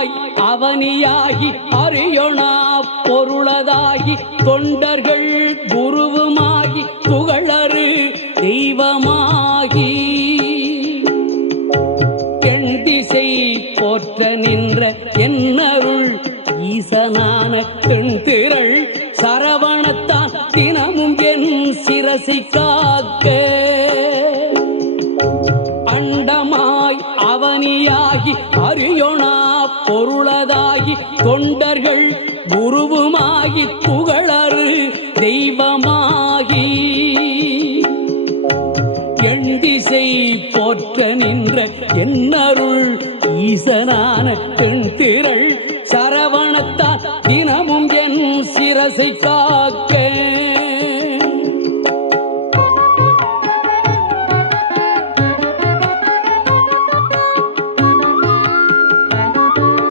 அண்டமாய் அவனியாகி அறியொணா பொருளதாகி தொண்டர்கள் குருவுமாகி புகழறு தெய்வமாகி எண் திசை போற்ற நின்ற என்னருள் ஈசனான தென்திரள் சரவணத்தான் தினமும் என் சிரசை காக்க அண்டமாய் அவனியாகி அறியொணா பொருளதாகி தொண்டர்கள் குருவுமாகி புகழறு தெய்வமாகி எண் திசை போற்ற நின்ற என்னருள் ஈசனான தென்திரள் சரவணத்தால் தினமும் என் சிரசை காக்க